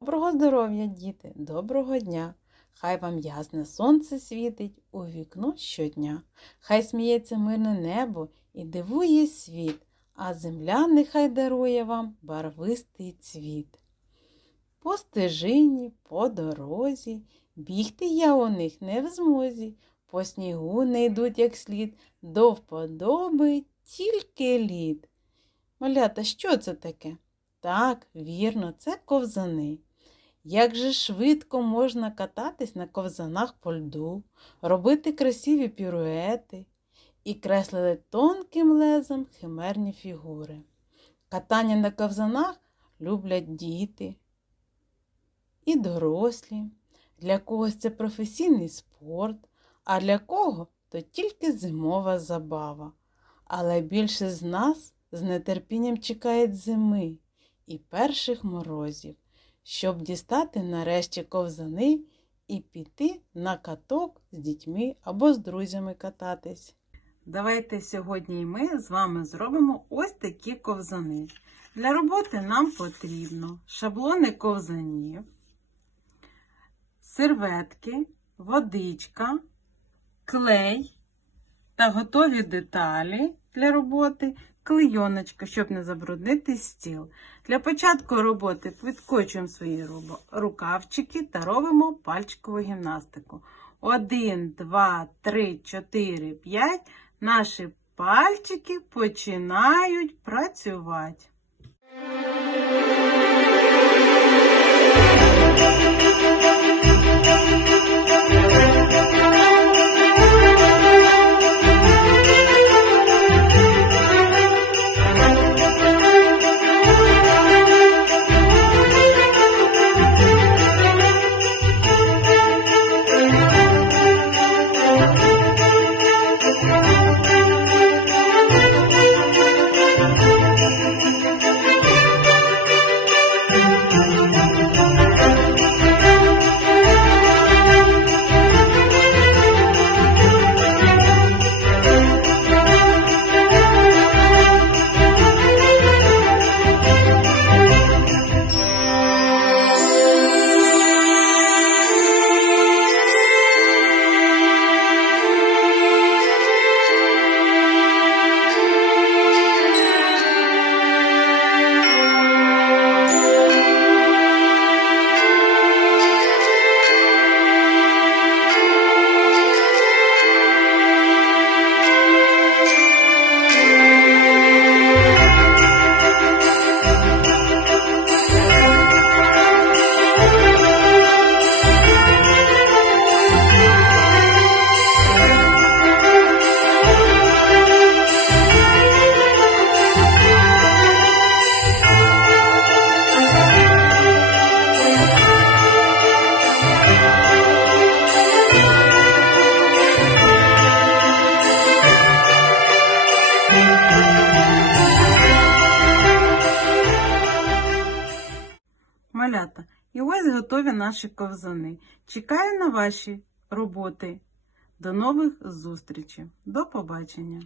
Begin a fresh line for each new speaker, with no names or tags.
Доброго здоров'я, діти, доброго дня! Хай вам ясне сонце світить у вікно щодня. Хай сміється мирне небо і дивує світ, а земля нехай дарує вам барвистий цвіт. По стежині, по дорозі, бігти я у них не в змозі, по снігу не йдуть як слід, до вподоби тільки лід. Малята, що це таке? Так, вірно, це ковзани. Як же швидко можна кататись на ковзанах по льду, робити красиві піруети і креслити тонким лезом химерні фігури. Катання на ковзанах люблять діти і дорослі. Для когось це професійний спорт, а для кого то тільки зимова забава. Але більше з нас з нетерпінням чекають зими і перших морозів, щоб дістати нарешті ковзани і піти на каток з дітьми або з друзями кататись. Давайте сьогодні ми з вами зробимо ось такі ковзани. Для роботи нам потрібно шаблони ковзанів, серветки, водичка, клей та готові деталі для роботи, клейоночка, щоб не забруднити стіл. Для початку роботи підкочуємо свої рукавчики та робимо пальчикову гімнастику. Один, два, три, чотири, п'ять. Наші пальчики починають працювати. Малята, і ось готові наші ковзани. Чекаю на ваші роботи. До нових зустрічей. До побачення!